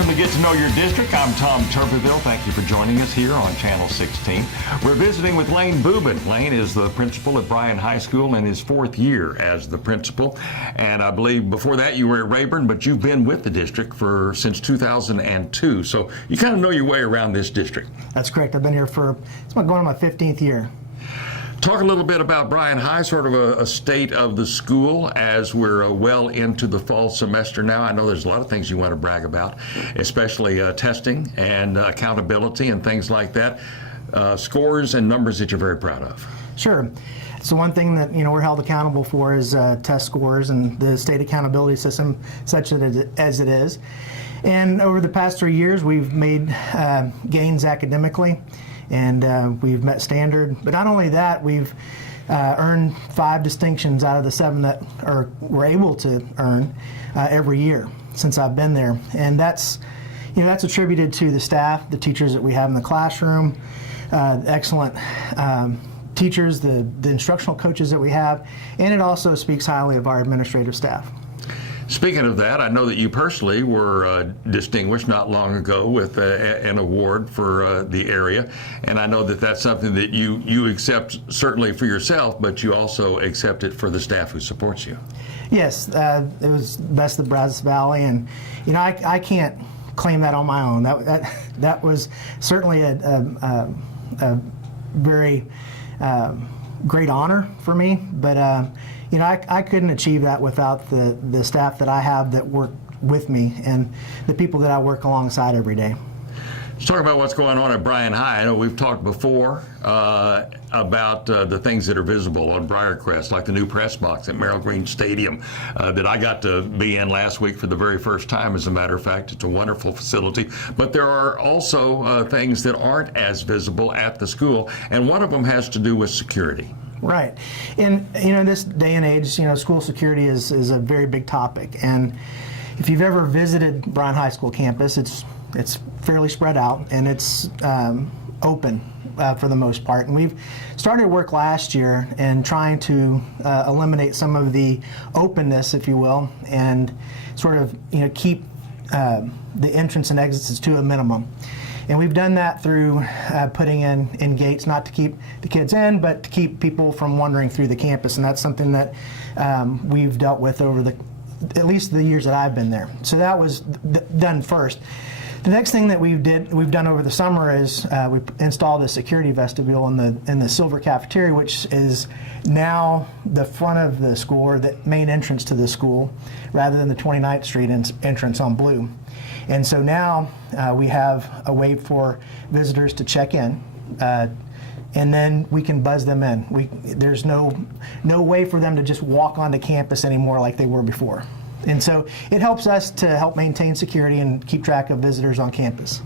Welcome to Get to Know Your District. I'm Tom Tuberville. Thank you for joining us here on Channel 16. We're visiting with Lane Buban. Lane is the principal at Bryan High School in his fourth year as the principal. And I believe before that you were at Rayburn, but you've been with the district since 2002. So you kind of know your way around this district. That's correct. I've been here it's going on my 15th year. Talk a little bit about Bryan High, sort of a state of the school as we're well into the fall semester now. I know there's a lot of things you want to brag about, especially testing and accountability and things like that. Scores and numbers that you're very proud of. Sure. So one thing that we're held accountable for is test scores and the state accountability system, such as it is. And over the past 3 years, we've made gains academically. And we've met standard. But not only that, we've earned 5 distinctions out of the 7 that we're able to earn every year since I've been there. And that's attributed to the staff, the teachers that we have in the classroom, excellent teachers, the instructional coaches that we have, and it also speaks highly of our administrative staff. Speaking of that, I know that you personally were distinguished not long ago with an award for the area, and I know that that's something that you accept certainly for yourself, but you also accept it for the staff who supports you. Yes, it was Best of the Brazos Valley, and I can't claim that on my own. That was certainly a very great honor for me, but I couldn't achieve that without the staff that I have that work with me and the people that I work alongside every day. Let's talk about what's going on at Bryan High. I know we've talked before about the things that are visible on Briarcrest, like the new press box at Merrill Green Stadium that I got to be in last week for the very first time, as a matter of fact. It's a wonderful facility. But there are also things that aren't as visible at the school, and one of them has to do with security. Right. And, this day and age, school security is a very big topic. And if you've ever visited Bryan High School campus, it's fairly spread out, and it's open for the most part. And we've started work last year in trying to eliminate some of the openness, if you will, and sort of, keep the entrance and exits to a minimum. And we've done that through putting in gates, not to keep the kids in, but to keep people from wandering through the campus. And that's something that we've dealt with over at least the years that I've been there. So that was done first. The next thing that we've done over the summer is we installed a security vestibule in the silver cafeteria, which is now the front of the school, or the main entrance to the school, rather than the 29th Street entrance on blue. And so now we have a way for visitors to check in, and then we can buzz them in. There's no way for them to just walk onto campus anymore like they were before. And so it helps us to help maintain security and keep track of visitors on campus.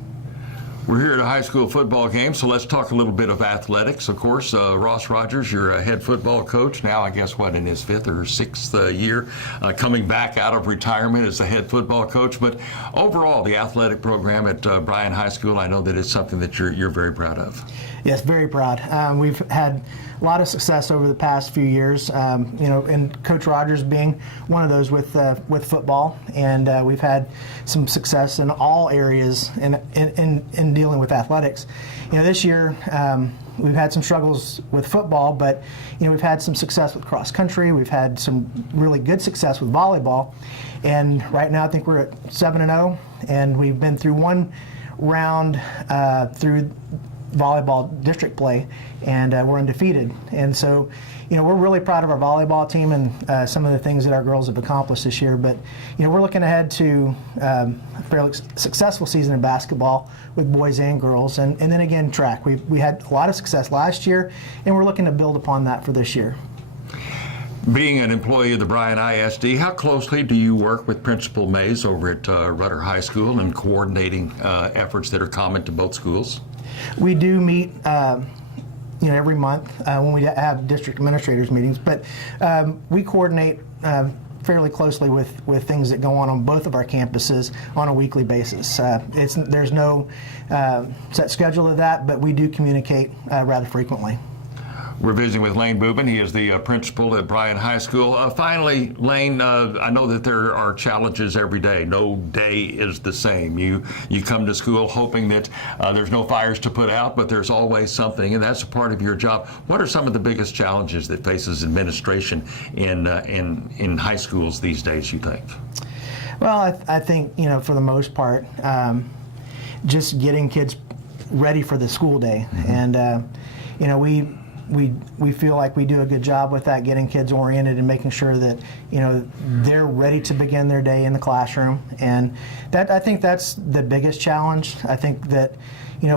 We're here at a high school football game, so let's talk a little bit of athletics. Of course, Ross Rogers, you're a head football coach now, I guess, in his 5th or 6th year, coming back out of retirement as a head football coach. But overall, the athletic program at Bryan High School, I know that it's something that you're very proud of. Yes, very proud. We've had a lot of success over the past few years, and Coach Rogers being one of those with football, and we've had some success in all areas in dealing with athletics. This year we've had some struggles with football, but we've had some success with cross country. We've had some really good success with volleyball, and right now I think we're at 7-0, and we've been through one round through volleyball district play, and we're undefeated. And so, we're really proud of our volleyball team and some of the things that our girls have accomplished this year. But, we're looking ahead to a fairly successful season in basketball with boys and girls, and then again track. We had a lot of success last year, and we're looking to build upon that for this year. Being an employee of the Bryan ISD, how closely do you work with Principal Mays over at Rudder High School in coordinating efforts that are common to both schools? We do meet every month when we have district administrators meetings, but we coordinate fairly closely with things that go on both of our campuses on a weekly basis. There's no set schedule of that, but we do communicate rather frequently. We're visiting with Lane Buban. He is the principal at Bryan High School. Finally, Lane, I know that there are challenges every day. No day is the same. You come to school hoping that there's no fires to put out, but there's always something, and that's a part of your job. What are some of the biggest challenges that faces administration in high schools these days, you think? Well, I think, for the most part, just getting kids ready for the school day. Mm-hmm. And, we feel like we do a good job with that, getting kids oriented and making sure that, they're ready to begin their day in the classroom. And I think that's the biggest challenge. I think that,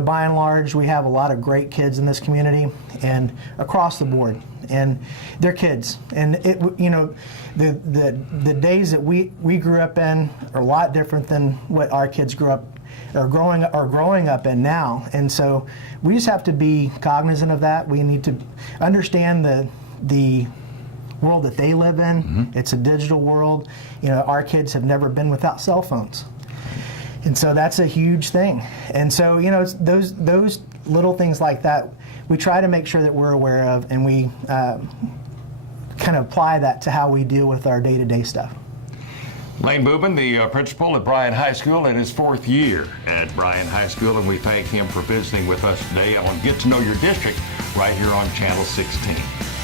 by and large, we have a lot of great kids in this community and across the board. And they're kids. And the days that we grew up in are a lot different than what our kids grew up are growing up in now. And so we just have to be cognizant of that. We need to understand the world that they live in. Mm-hmm. It's a digital world. Our kids have never been without cell phones. And so that's a huge thing. And so, it's those little things like that, we try to make sure that we're aware of, and we kind of apply that to how we deal with our day-to-day stuff. Lane Buban, the principal at Bryan High School, in his 4th year at Bryan High School, and we thank him for visiting with us today on Get to Know Your District right here on Channel 16.